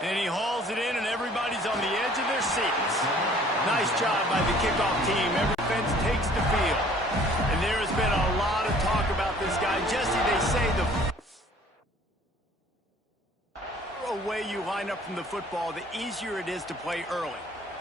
And he hauls it in, and everybody's on the edge of their seats. Nice job by the kickoff team. Every fence takes the field. And there has been a lot of talk about this guy. Jesse, they say the further away you line up from the football, the easier it is to play early.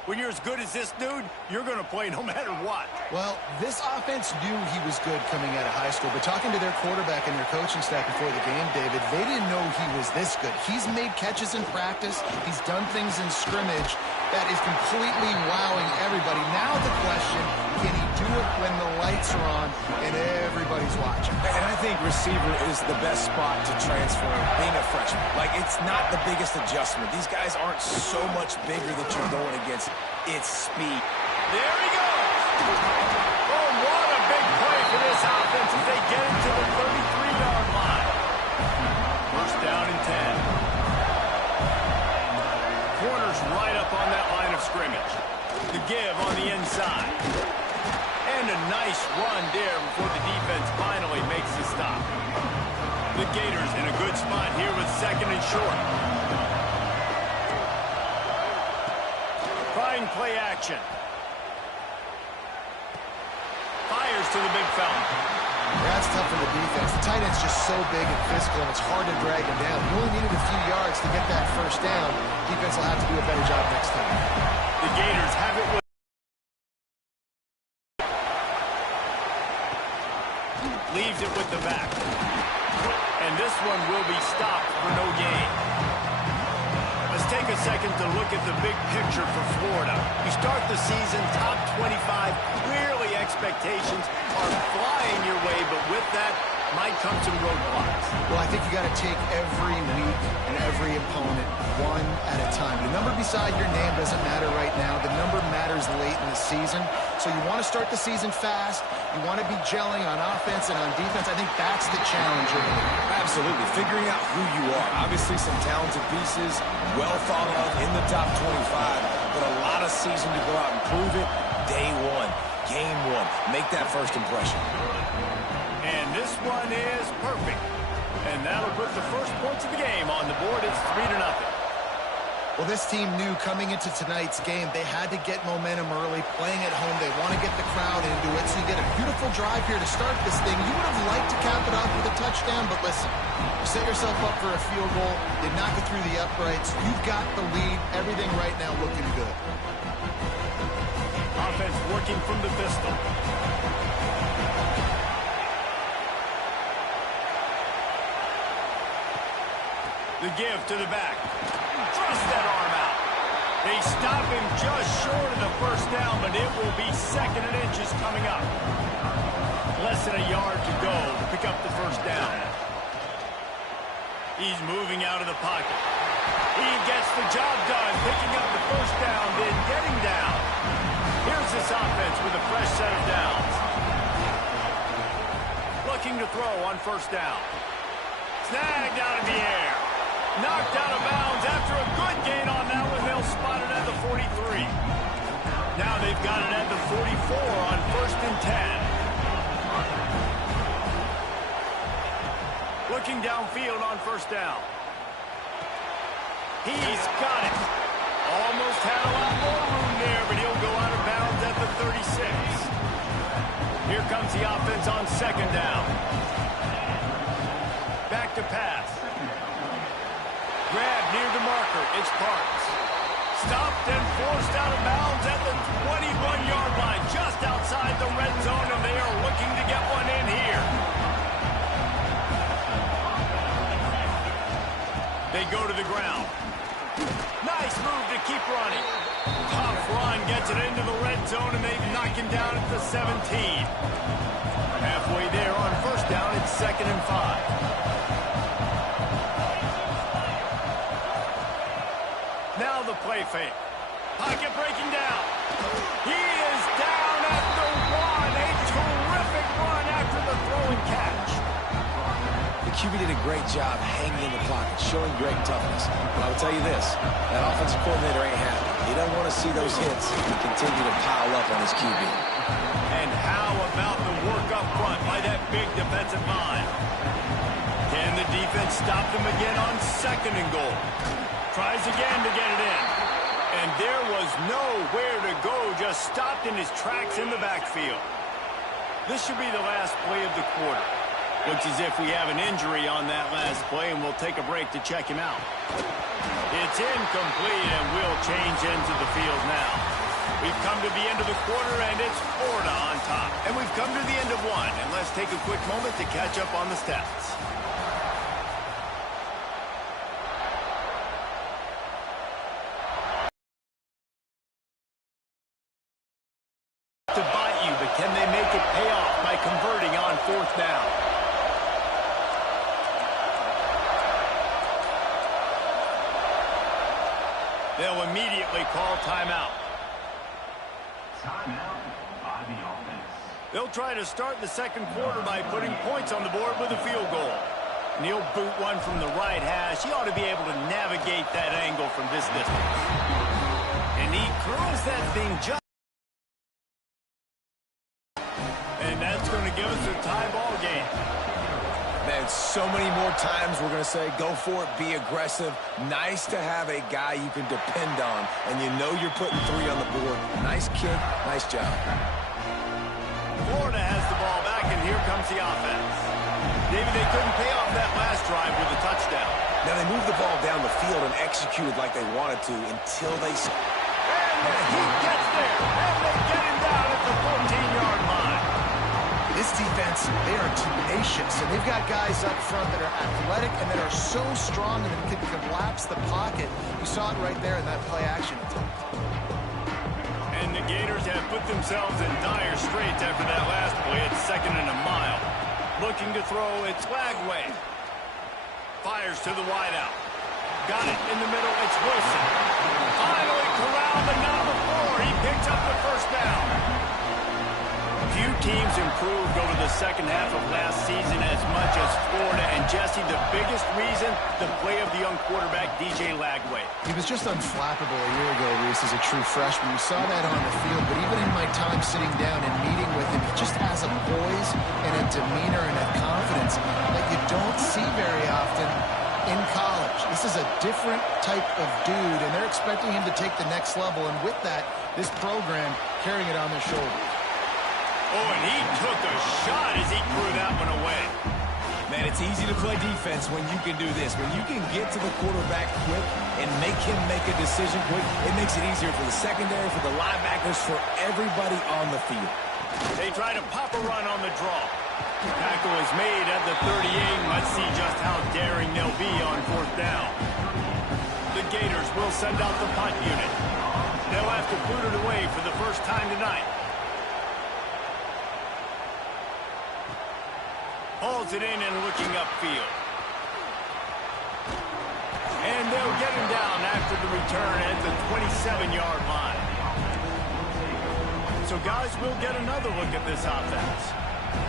When you're as good as this dude, you're going to play no matter what. Well, this offense knew he was good coming out of high school, but talking to their quarterback and their coaching staff before the game, David, they didn't know he was this good. He's made catches in practice. He's done things in scrimmage that is completely wowing everybody. Now the question, can he do it when the lights are on and everybody's watching? And I think receiver is the best spot to transfer being a freshman. Like, it's not the biggest adjustment. These guys aren't so much bigger that you're going against. It's speed. There he goes. Oh, what a big play for this offense as they get it to the 33-yard line. First down and 10. Corner's right up on that line of scrimmage. The give on the inside. And a nice run there before the defense finally makes the stop. The Gators in a good spot here with second and short. Trying play action. Fires to the big fella. That's tough for the defense. The tight end's just so big and physical, and it's hard to drag him down. You only needed a few yards to get that first down. Defense will have to do a better job next time. The Gators have it with leaves it with the back. And this one will be stopped for no gain. Let's take a second to look at the big picture for Florida. You start the season top 25. Clearly expectations are flying your way, but with that might come some roadblocks. Well, I think you got to take every week and every opponent one at a time. The number beside your name doesn't matter right now. The number matters late in the season. So you want to start the season fast. You want to be gelling on offense and on defense. I think that's the challenge. Absolutely. Figuring out who you are. Obviously some talented pieces, well thought of in the top 25, but a lot of season to go out and prove it. Day one, game one. Make that first impression. And this one is perfect. And that'll put the first points of the game on the board. It's 3-0. Well, this team knew coming into tonight's game they had to get momentum early, playing at home. They want to get the crowd into it, so you get a beautiful drive here to start this thing. You would have liked to cap it off with a touchdown, but listen, you set yourself up for a field goal. You knock it through the uprights. You've got the lead. Everything right now looking good. Offense working from the pistol. The give to the back. Thrust that arm out. They stop him just short of the first down, but it will be second and inches coming up. Less than a yard to go to pick up the first down. He's moving out of the pocket. He gets the job done, picking up the first down, then getting down. Here's this offense with a fresh set of downs. Looking to throw on first down. Snagged out of the air. Knocked out of bounds after a good gain on that one. They'll spot it at the 43. Now they've got it at the 44 on first and 10. Looking downfield on first down. He's got it. Almost had a lot more room there, but he'll go out of bounds at the 36. Here comes the offense on second down. Back to pass. Grab near the marker. It's Parks. Stopped and forced out of bounds at the 21-yard line, just outside the red zone, and they are looking to get one in here. They go to the ground. Nice move to keep running. Tough run gets it into the red zone, and they knock him down at the 17. Halfway there on first down, it's 2nd and 5. Now the play fake. Pocket breaking down. He is down at the 1. A terrific run after the throw and catch. The QB did a great job hanging in the pocket, showing great toughness. But I will tell you this, that offensive coordinator ain't happy. He doesn't want to see those hits continue to pile up on his QB. And how about the work up front by that big defensive line? Can the defense stop them again on 2nd and goal? Tries again to get it in. And there was nowhere to go, just stopped in his tracks in the backfield. This should be the last play of the quarter. Looks as if we have an injury on that last play, and we'll take a break to check him out. It's incomplete, and we'll change into the field now. We've come to the end of the quarter, and it's Florida on top. And we've come to the end of one, and let's take a quick moment to catch up on the stats. To bite you, but can they make it pay off by converting on fourth down? They'll immediately call timeout. Timeout by the offense. They'll try to start the second quarter by putting points on the board with a field goal. And he'll boot one from the right hash. He ought to be able to navigate that angle from this distance. And he curls that thing just. And that's going to give us a tie ball game. Man, so many more times we're going to say, go for it, be aggressive. Nice to have a guy you can depend on, and you know you're putting 3 on the board. Nice kick, nice job. Florida has the ball back, and here comes the offense. Maybe they couldn't pay off that last drive with a touchdown. Now they moved the ball down the field and executed like they wanted to until they... And he gets there, and they get him down at the 14-yard line. This defense, they are tenacious, and they've got guys up front that are athletic and that are so strong and can collapse the pocket. You saw it right there in that play-action attempt. And the Gators have put themselves in dire straits after that last play. It's 2nd and a mile. Looking to throw, it's Lagway. Fires to the wideout. Got it in the middle, it's Wilson. Finally corralled, but not before. He picks up the first down. Few teams improved over the second half of last season as much as Florida. And Jesse, the biggest reason, the play of the young quarterback, DJ Lagway. He was just unflappable a year ago, Reese, as a true freshman. We saw that on the field, but even in my time sitting down and meeting with him, he just has a poise and a demeanor and a confidence that you don't see very often in college. This is a different type of dude, and they're expecting him to take the next level, and with that, this program carrying it on their shoulders. Oh, and he took a shot as he threw that one away. Man, it's easy to play defense when you can do this. When you can get to the quarterback quick and make him make a decision quick, it makes it easier for the secondary, for the linebackers, for everybody on the field. They try to pop a run on the draw. Tackle is made at the 38. Let's see just how daring they'll be on fourth down. The Gators will send out the punt unit. They'll have to boot it away for the first time tonight. Hauls it in and looking upfield. And they'll get him down after the return at the 27-yard line. So guys, we'll get another look at this offense.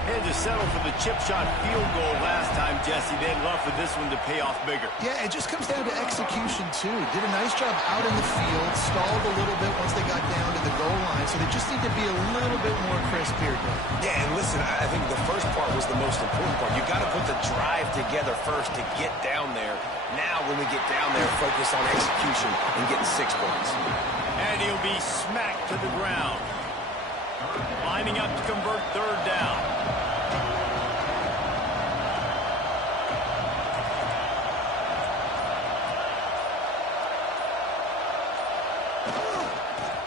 Had to settle for the chip shot field goal last time, Jesse. They'd love for this one to pay off bigger. Yeah, it just comes down to execution, too. Did a nice job out in the field, stalled a little bit once they got down to the goal line, so they just need to be a little bit more crisp here, Doug. Yeah, and listen, I think the first part was the most important part. You've got to put the drive together first to get down there. Now, when we get down there, focus on execution and getting 6 points. And he'll be smacked to the ground. Lining up to convert third down.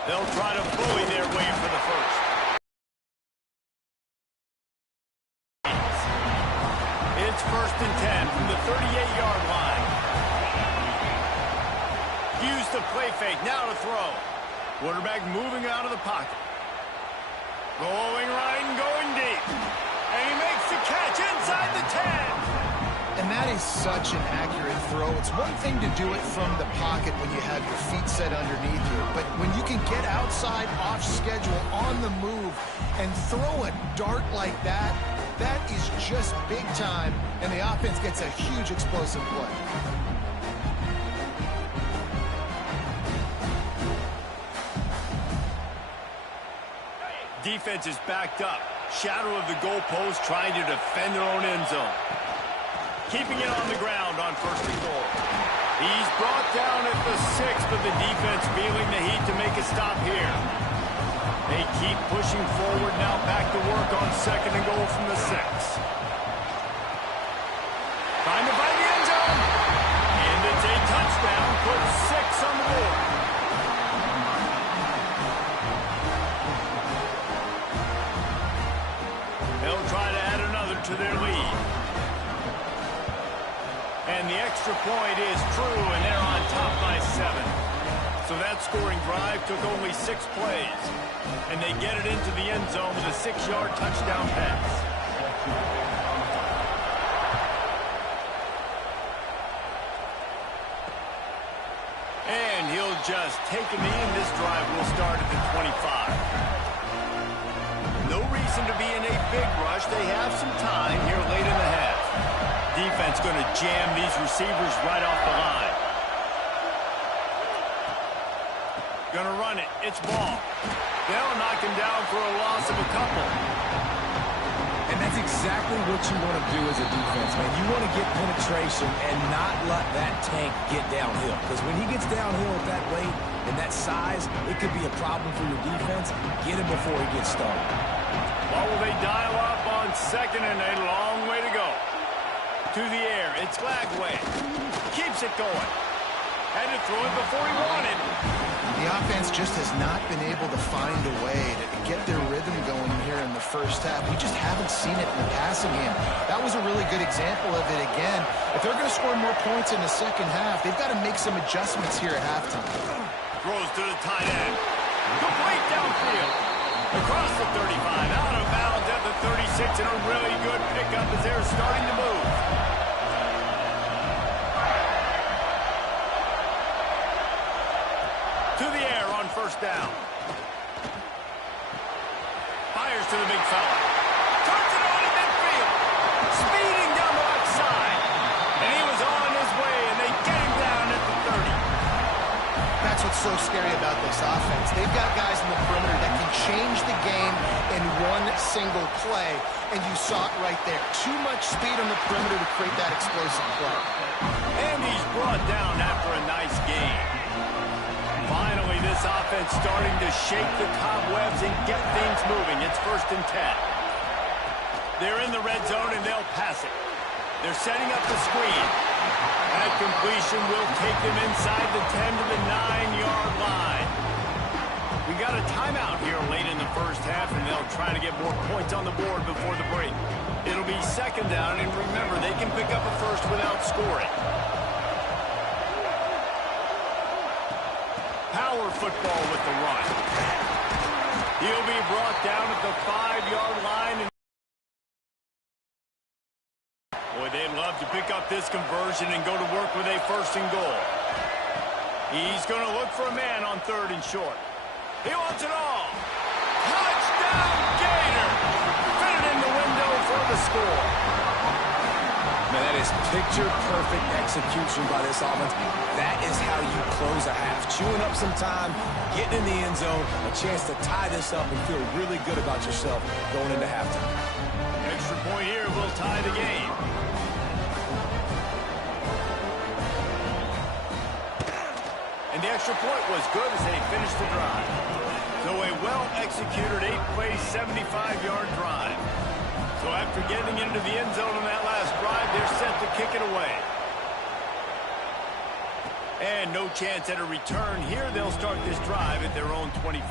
They'll try to bully their way for the first. It's 1st and 10 from the 38-yard line. Use the play fake, now to throw. Quarterback moving out of the pocket. Going right and going deep. And he makes the catch inside the 10. And that is such an accurate throw. It's one thing to do it from the pocket when you have your feet set underneath you, but when you can get outside, off schedule, on the move, and throw a dart like that, that is just big time, and the offense gets a huge explosive play. Defense is backed up. Shadow of the goalpost, trying to defend their own end zone. Keeping it on the ground on 1st and goal. He's brought down at the 6, but the defense feeling the heat to make a stop here. They keep pushing forward now, back to work on 2nd and goal from the 6. Trying to find the end zone. And it's a touchdown, puts 6 on the board. They'll try to add another to their lead. And the extra point is true, and they're on top by 7. So that scoring drive took only 6 plays. And they get it into the end zone with a 6-yard touchdown pass. And he'll just take him in. This drive will start at the 25. No reason to be in a big rush. They have some time here late in the half. Defense going to jam these receivers right off the line. Going to run it. It's ball. They'll knock him down for a loss of a couple. And that's exactly what you want to do as a defense, man. You want to get penetration and not let that tank get downhill. Because when he gets downhill at that weight and that size, it could be a problem for your defense. Get him before he gets started. What will they dial up on 2nd and a long way to go? To the air. It's Glagway. Keeps it going. Had to throw it before he wanted. The offense just has not been able to find a way to get their rhythm going here in the first half. We just haven't seen it in the passing game. That was a really good example of it again. If they're going to score more points in the second half, they've got to make some adjustments here at halftime. Throws to the tight end. Complete downfield. Across the 35, out of bounds at the 36, and a really good pickup as they're starting to move. To the air on 1st down. Fires to the big fella. Turns it on in midfield. Speeding down the left side. And he was on his way, and they get him down at the 30. That's what's so scary about this offense. They've got guys in the perimeter that can change the game in one single play, and you saw it right there. Too much speed on the perimeter to create that explosive play. And he's brought down after a nice game. Finally, this offense starting to shake the cobwebs and get things moving. It's 1st and 10. They're in the red zone, and they'll pass it. They're setting up the screen. That completion will take them inside the 10 to the 9-yard line. We got a timeout here late in the first half, and they'll try to get more points on the board before the break. It'll be 2nd down, and remember, they can pick up a first without scoring. Power football with the run. He'll be brought down at the 5-yard line. Boy, they'd love to pick up this conversion and go to work with a 1st and goal. He's going to look for a man on 3rd and short. He wants it all. Touchdown, Gator! Fit it in the window for the score. Man, that is picture-perfect execution by this offense. That is how you close a half. Chewing up some time, getting in the end zone, a chance to tie this up and feel really good about yourself going into halftime. Extra point here will tie the game. And the extra point was good as they finished the drive. So a well-executed 8-play, 75-yard drive. So after getting into the end zone in that last drive, they're set to kick it away. And no chance at a return here. They'll start this drive at their own 25.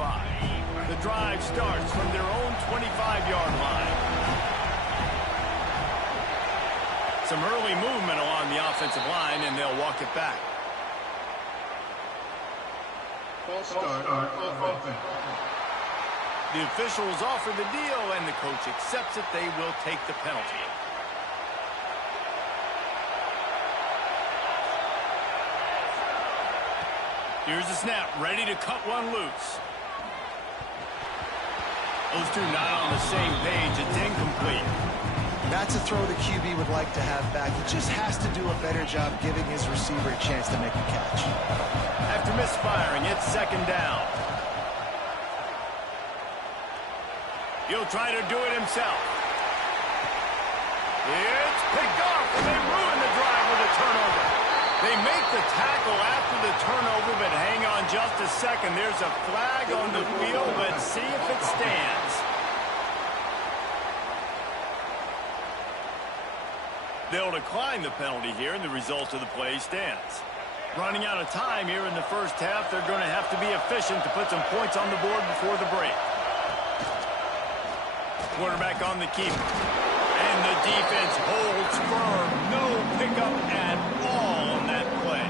The drive starts from their own 25-yard line. Some early movement along the offensive line, and they'll walk it back. Start offense. The officials offer the deal, and the coach accepts it. They will take the penalty. Here's the snap, ready to cut one loose. Those two not on the same page. It's incomplete. That's a throw the QB would like to have back. He just has to do a better job giving his receiver a chance to make a catch. After misfiring, it's 2nd down. He'll try to do it himself. It's picked off, and they ruin the drive with a turnover. They make the tackle after the turnover, but hang on just a second. There's a flag on the field. Let's see if it stands. They'll decline the penalty here, and the result of the play stands. Running out of time here in the first half, they're going to have to be efficient to put some points on the board before the break. Quarterback on the keeper. And the defense holds firm. No pickup at all on that play.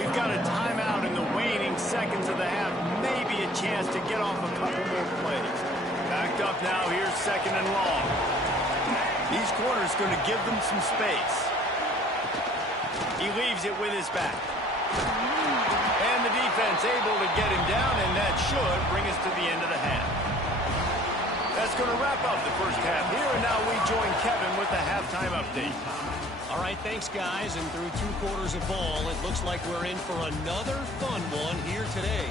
We've got a timeout in the waning seconds of the half. Maybe a chance to get off a couple more plays. Backed up now. Here's second and long. These corners going to give them some space. He leaves it with his back. And the defense able to get him down, and that should bring us to the end of the half. That's going to wrap up the first half here, and now we join Kevin with the halftime update. All right, thanks, guys. And through 2 quarters of ball, it looks like we're in for another fun one here today.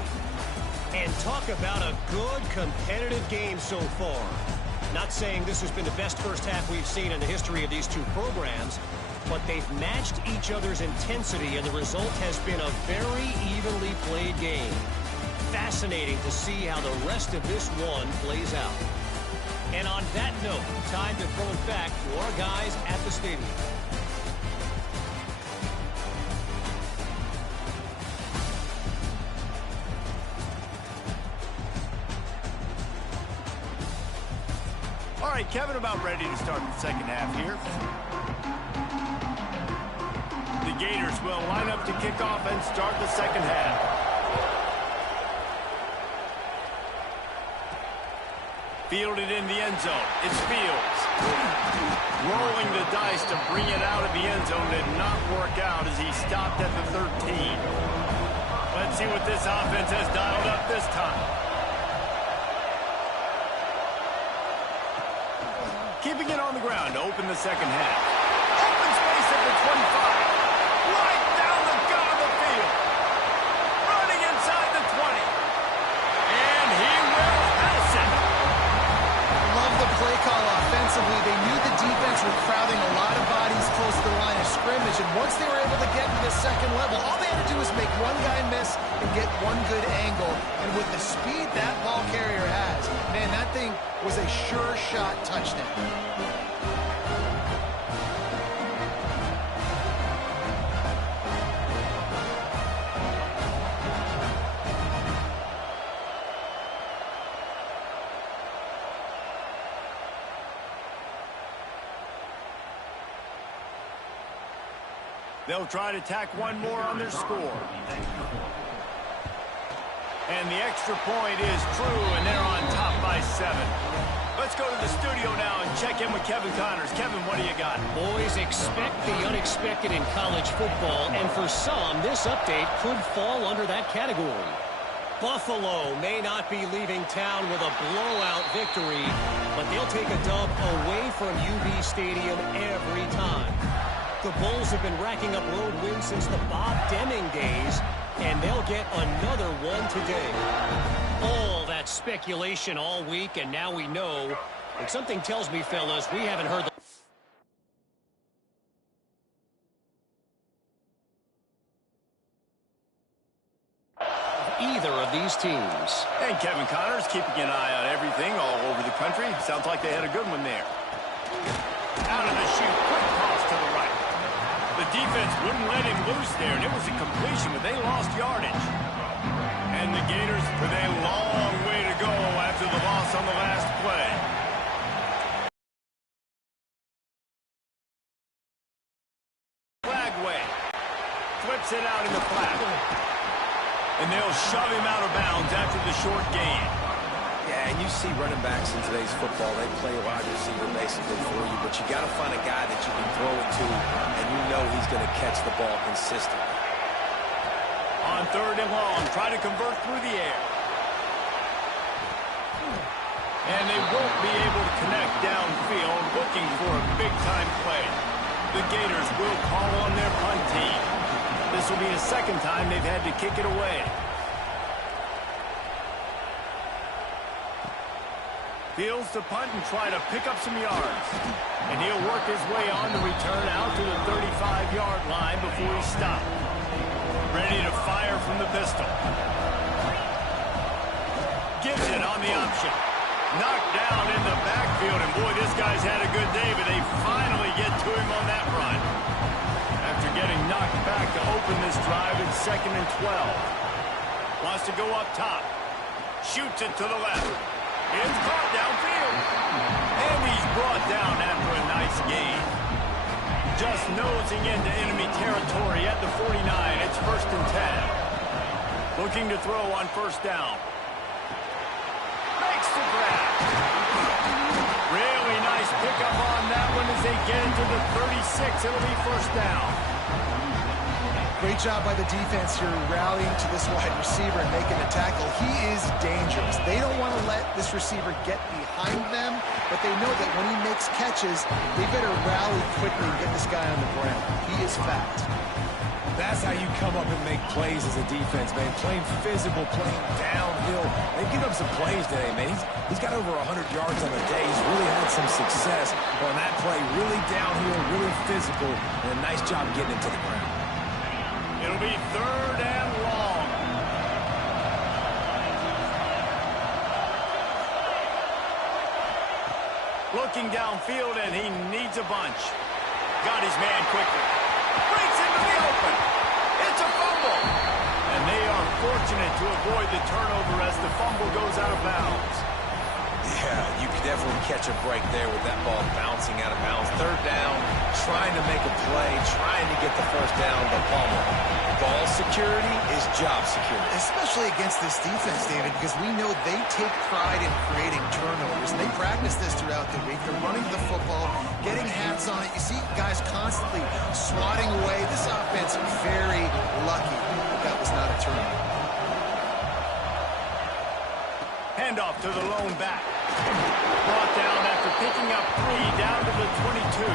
And talk about a good competitive game so far. Not saying this has been the best first half we've seen in the history of these 2 programs, but they've matched each other's intensity, and the result has been a very evenly played game. Fascinating to see how the rest of this one plays out. And on that note, time to throw it back to our guys at the stadium. All right, Kevin, about ready to start the second half here. The Gators will line up to kick off and start the second half. Fielded in the end zone. It's Fields. Rolling the dice to bring it out of the end zone did not work out as he stopped at the 13. Let's see what this offense has dialed up this time. Keeping it on the ground to open the second half. Open space at the 25. Right down the gut of the field. Running inside the 20. And he will pass it. Love the play call offensively. They knew the defense were crowding a lot of bodies close to the line of scrimmage, and once they were able to get to the second level, all they had to do was make one guy miss and get one good angle. And with the speed that ball carrier has, man, that thing was a sure shot touchdown. They'll try to tack one more on their score. And the extra point is true, and they're on top by 7. Let's go to the studio now and check in with Kevin Connors. Kevin, what do you got? Boys, expect the unexpected in college football, and for some, this update could fall under that category. Buffalo may not be leaving town with a blowout victory, but they'll take a dub away from UB Stadium every time. The Bulls have been racking up road wins since the Bob Deming days, and they'll get another one today. All that speculation all week, and now we know. And something tells me, fellas, we haven't heard either of these teams. And Kevin Connors keeping an eye on everything all over the country. Sounds like they had a good one there. Out of the chute, quick cross to the right. The defense wouldn't let him loose there, and it was a completion, but they lost yardage. And the Gators with a long way to go after the loss on the last play. Flag way. Flips it out in the flat. And they'll shove him out of bounds after the short gain. Yeah, and you see running backs in today's football, they play wide receiver basically for you, but you got to find a guy that you can throw it to, and you know he's going to catch the ball consistently. On 3rd and long, try to convert through the air. And they won't be able to connect downfield, looking for a big-time play. The Gators will call on their punt team. This will be the second time they've had to kick it away. Fields to punt and try to pick up some yards. And he'll work his way on the return out to the 35-yard line before he stopped. Ready to fire from the pistol. Gives it on the option. Knocked down in the backfield, and boy, this guy's had a good day, but they finally get to him on that run. After getting knocked back to open this drive, it's 2nd and 12. Wants to go up top. Shoots it to the left. It's caught downfield. And he's brought down after a nice gain. Just nosing into enemy territory at the 49. It's 1st and 10. Looking to throw on 1st down. Makes the grab. Really nice pickup on that one as they get into the 36. It'll be 1st down. Great job by the defense here rallying to this wide receiver and making a tackle. He is dangerous. They don't want to let this receiver get behind them, but they know that when he makes catches, they better rally quickly and get this guy on the ground. He is fast. That's how you come up and make plays as a defense, man. Playing physical, playing downhill. They've given up some plays today, man. He's got over 100 yards on the day. He's really had some success on that play. Really downhill, really physical, and a nice job getting it to the ground. It'll be 3rd and long. Looking downfield, and he needs a bunch. Got his man quickly. Breaks into the open. It's a fumble. And they are fortunate to avoid the turnover as the fumble goes out of bounds. Yeah, you could definitely catch a break there with that ball bouncing out of bounds. 3rd down, trying to make a play, trying to get the 1st down, but fumble. Ball security is job security. Especially against this defense, David, because we know they take pride in creating turnovers. And they practice this throughout the week. They're running the football, getting hats on it. You see guys constantly swatting away. This offense very lucky that was not a turnover. Handoff to the lone back. Brought down after picking up 3 down to the 22.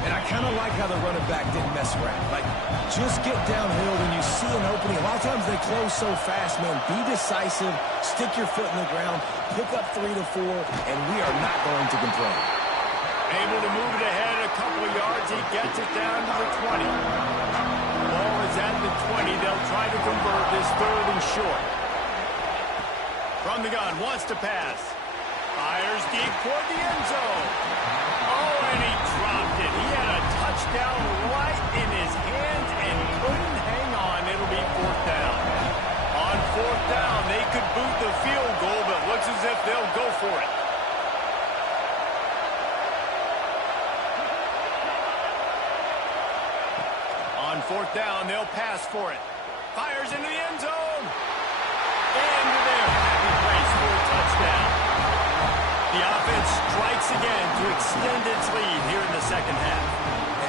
And I kind of like how the running back didn't mess around. Like, just get downhill when you see an opening. A lot of times they close so fast, man. Be decisive, stick your foot in the ground, pick up 3 to 4, and we are not going to complain. Able to move it ahead a couple of yards. He gets it down to the 20. Ball is at the 20. They'll try to convert this 3rd and short. From the gun, wants to pass. Fires deep toward the end zone. Oh, and he dropped it. He had a touchdown right in his hands and couldn't hang on. It'll be 4th down. On 4th down, they could boot the field goal, but looks as if they'll go for it. On 4th down, they'll pass for it. Fires into the end zone. And there, happy place for a touchdown. The offense strikes again to extend its lead here in the 2nd half.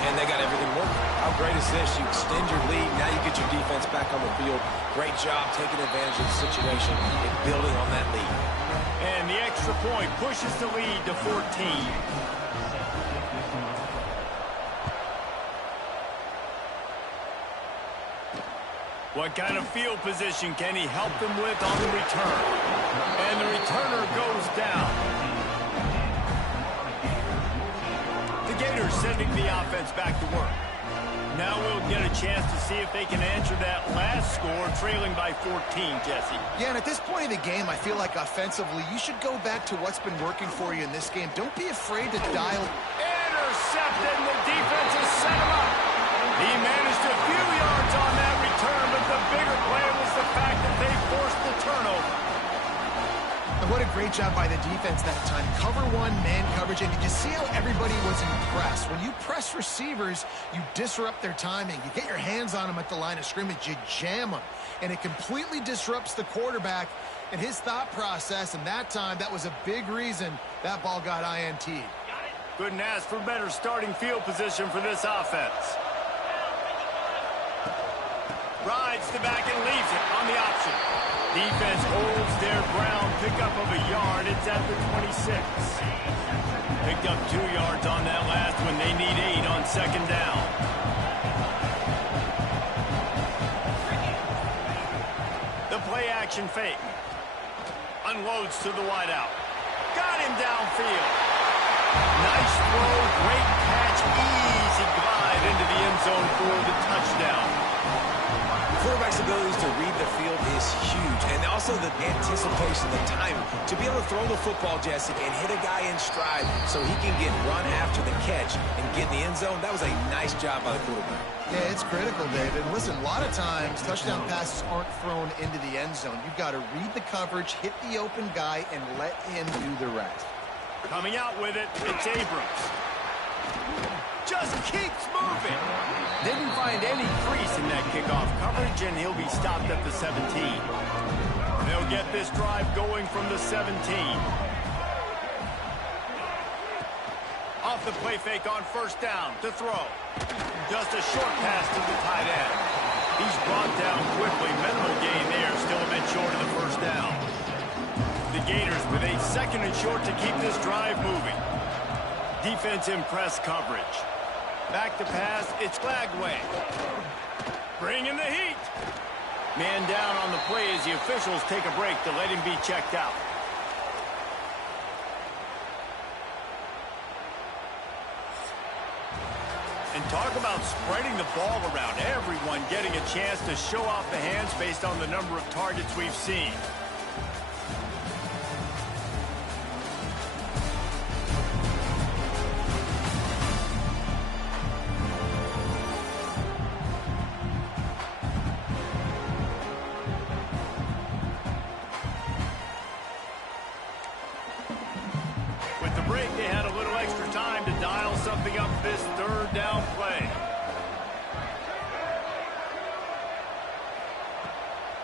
And they got everything working. How great is this? You extend your lead. Now you get your defense back on the field. Great job taking advantage of the situation and building on that lead. And the extra point pushes the lead to 14. What kind of field position can he help them with on the return? And the returner goes down. The Gators sending the offense back to work. Now we'll get a chance to see if they can answer that last score, trailing by 14, Jesse. Yeah, and at this point in the game, I feel like offensively, you should go back to what's been working for you in this game. Don't be afraid to dial. Intercepted, and the defense has set him up. He managed a few yards on that return, but the bigger play was the fact that they forced the turnover. And what a great job by the defense that time. Cover 1, man coverage, and did you see how everybody was impressed? When you press receivers, you disrupt their timing. You get your hands on them at the line of scrimmage, you jam them, and it completely disrupts the quarterback and his thought process, and that time, that was a big reason that ball got INT'd. Couldn't ask for better starting field position for this offense. Rides the back and leaves it on the option. Defense holds their ground, pickup of a yard. It's at the 26. Picked up 2 yards on that last one. They need 8 on 2nd down. The play action fake. Unloads to the wideout. Got him downfield. Nice throw, great catch, easy glide into the end zone for the touchdown. Quarterback's abilities to read the field is huge, and also the anticipation, the timing. To be able to throw the football, Jesse, and hit a guy in stride so he can get run after the catch and get in the end zone, that was a nice job by the quarterback. Yeah, it's critical, David. Listen, a lot of times, touchdown passes aren't thrown into the end zone. You've got to read the coverage, hit the open guy, and let him do the rest. Coming out with it, it's Abrams. Just keeps moving. Didn't find any crease in that kickoff coverage, and he'll be stopped at the 17. They'll get this drive going from the 17. Off the play fake on first down to throw. Just a short pass to the tight end. He's brought down quickly. Minimal gain there, still a bit short of the first down. The Gators with a 2nd and short to keep this drive moving. Defense in press coverage. Back to pass, it's Glagway. Bringing the heat. Man down on the play as the officials take a break to let him be checked out. And talk about spreading the ball around. Everyone getting a chance to show off the hands based on the number of targets we've seen. With the break, they had a little extra time to dial something up this 3rd down play.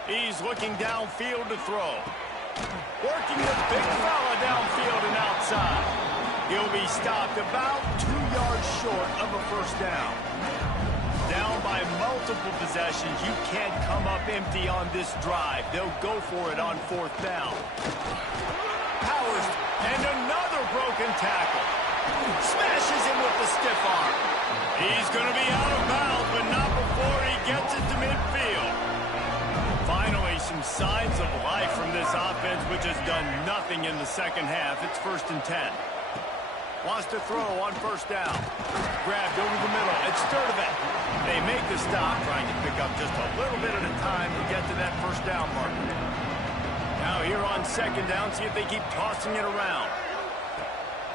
He's looking downfield to throw. Working the big fella downfield and outside. He'll be stopped about 2 yards short of a first down. Down by multiple possessions. You can't come up empty on this drive. They'll go for it on 4th down. Powers, and another broken tackle. Smashes him with the stiff arm. He's going to be out of bounds, but not before he gets it to midfield. Finally, some signs of life from this offense, which has done nothing in the second half. It's 1st and 10. Wants to throw on first down. Grabbed over the middle. It's Sturdivant. They make the stop, trying to pick up just a little bit at a time to get to that first down marker. Now here on 2nd down, see if they keep tossing it around.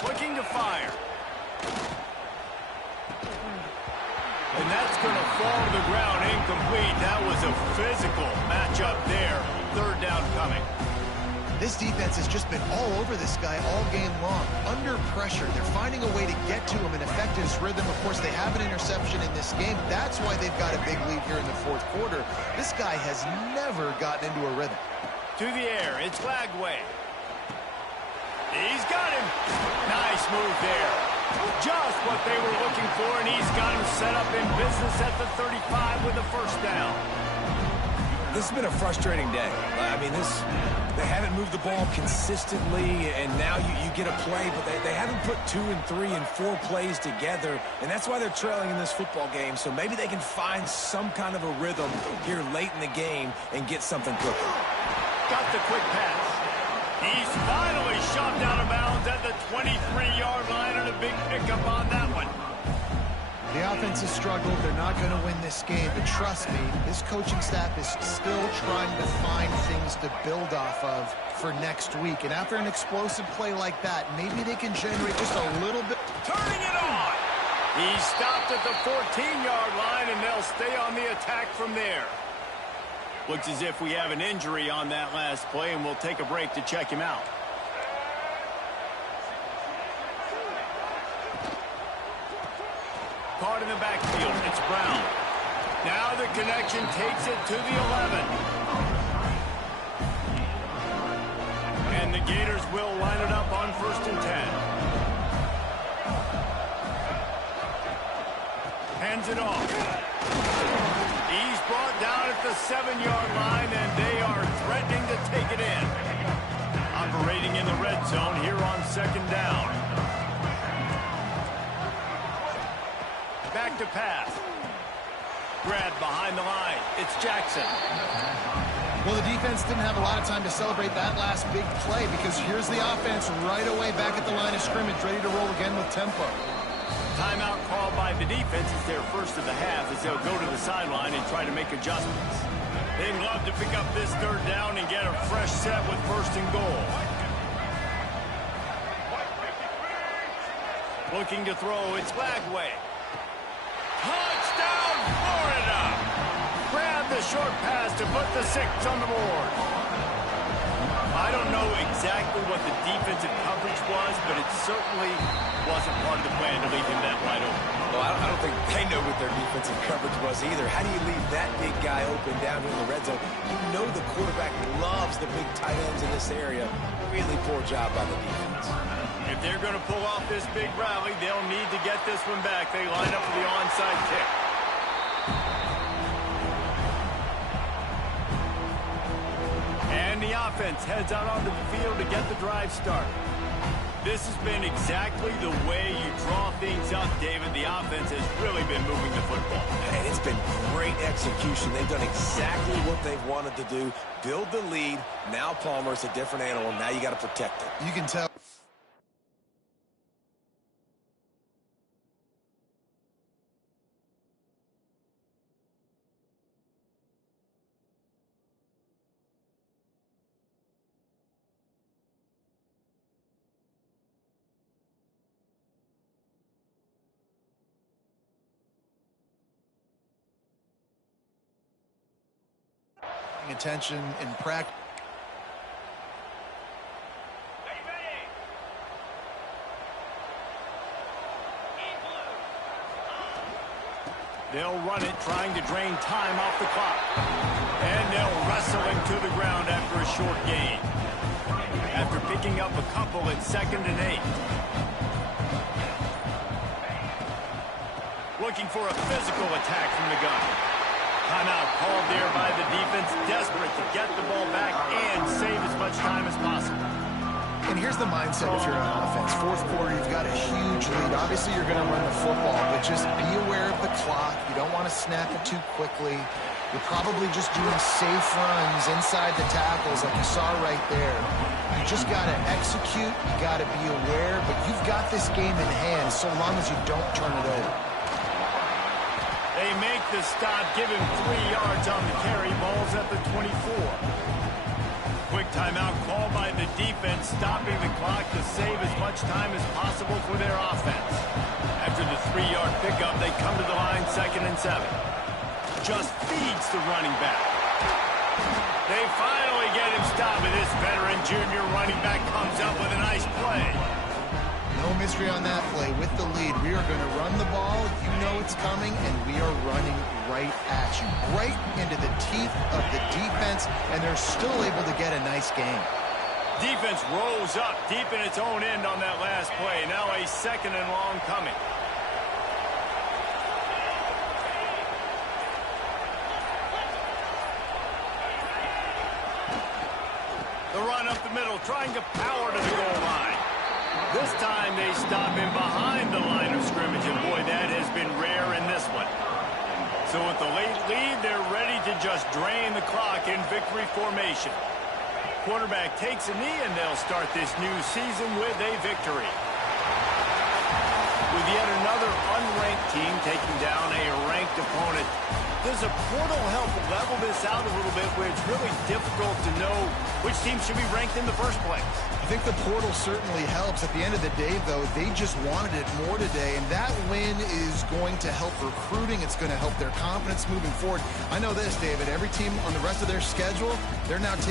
Looking to fire. And that's going to fall to the ground incomplete. That was a physical matchup there. 3rd down coming. This defense has just been all over this guy all game long. Under pressure, they're finding a way to get to him and affect his rhythm. Of course, they have an interception in this game. That's why they've got a big lead here in the 4th quarter. This guy has never gotten into a rhythm. To the air, it's Lagway. He's got him. Nice move there. Just what they were looking for, and he's got him set up in business at the 35 with the first down. This has been a frustrating day. I mean, they haven't moved the ball consistently, and now you get a play, but they haven't put 2 and 3 and 4 plays together, and that's why they're trailing in this football game. So maybe they can find some kind of a rhythm here late in the game and get something cooking. Got the quick pass. He's finally shoved out of bounds at the 23-yard line, and a big pickup on that one. The offense has struggled. They're not going to win this game, but trust me, this coaching staff is still trying to find things to build off of for next week. And after an explosive play like that, maybe they can generate just a little bit. Turning it on. He's stopped at the 14-yard line, and they'll stay on the attack from there. Looks as if we have an injury on that last play, and we'll take a break to check him out. Caught in the backfield, it's Brown. Now the connection takes it to the 11. And the Gators will line it up on 1st and 10. Hands it off. He's brought down at the 7-yard line, and they are threatening to take it in. Operating in the red zone here on 2nd down. Back to pass. Grab behind the line. It's Jackson. Well, the defense didn't have a lot of time to celebrate that last big play because here's the offense right away back at the line of scrimmage, ready to roll again with tempo. Timeout called by the defense is their first of the half as they'll go to the sideline and try to make adjustments. They'd love to pick up this third down and get a fresh set with first and goal. Looking to throw, it's Lagway. Touchdown, Florida! Grab the short pass to put the 6 on the board. I don't know exactly what the defensive coverage was, but it certainly wasn't part of the plan to leave him that wide open. Well, I don't think they know what their defensive coverage was either. How do you leave that big guy open down here in the red zone? You know the quarterback loves the big tight ends in this area. Really poor job by the defense. If they're going to pull off this big rally, they'll need to get this one back. They line up for the onside kick. And the offense heads out onto the field to get the drive started. This has been exactly the way you draw things up, David. The offense has really been moving the football. And it's been great execution. They've done exactly what they've wanted to do. Build the lead. Now Palmer's a different animal. Now you got to protect it. You can tell. Attention in practice. They'll run it, trying to drain time off the clock. And they'll wrestle him to the ground after a short gain. After picking up a couple at 2nd and 8. Looking for a physical attack from the gun. Timeout called there by the defense, desperate to get the ball back and save as much time as possible. And here's the mindset if you're on offense. Fourth quarter, you've got a huge lead. Obviously, you're going to run the football, but just be aware of the clock. You don't want to snap it too quickly. You're probably just doing safe runs inside the tackles like you saw right there. You just got to execute. You got to be aware, but you've got this game in hand so long as you don't turn it over. They make the stop, give him 3 yards on the carry. Ball's at the 24. Quick timeout called by the defense, stopping the clock to save as much time as possible for their offense. After the 3-yard pickup, they come to the line 2nd and 7. Just feeds the running back. They finally get him stopped, and this veteran junior running back comes up with a nice play. No mystery on that play. With the lead, we are going to run the ball. You know it's coming, and we are running right at you. Right into the teeth of the defense, and they're still able to get a nice game. Defense rose up deep in its own end on that last play. Now a 2nd and long coming. The run up the middle, trying to power to the goal line. This time they stop him behind the line of scrimmage, and boy, that has been rare in this one. So with the late lead, they're ready to just drain the clock in victory formation. Quarterback takes a knee, and they'll start this new season with a victory. With yet another unranked team taking down a ranked opponent, does a portal help level this out a little bit where it's really difficult to know which team should be ranked in the first place? I think the portal certainly helps. At the end of the day, though, they just wanted it more today, and that win is going to help recruiting. It's going to help their confidence moving forward. I know this, David. Every team on the rest of their schedule, they're now taking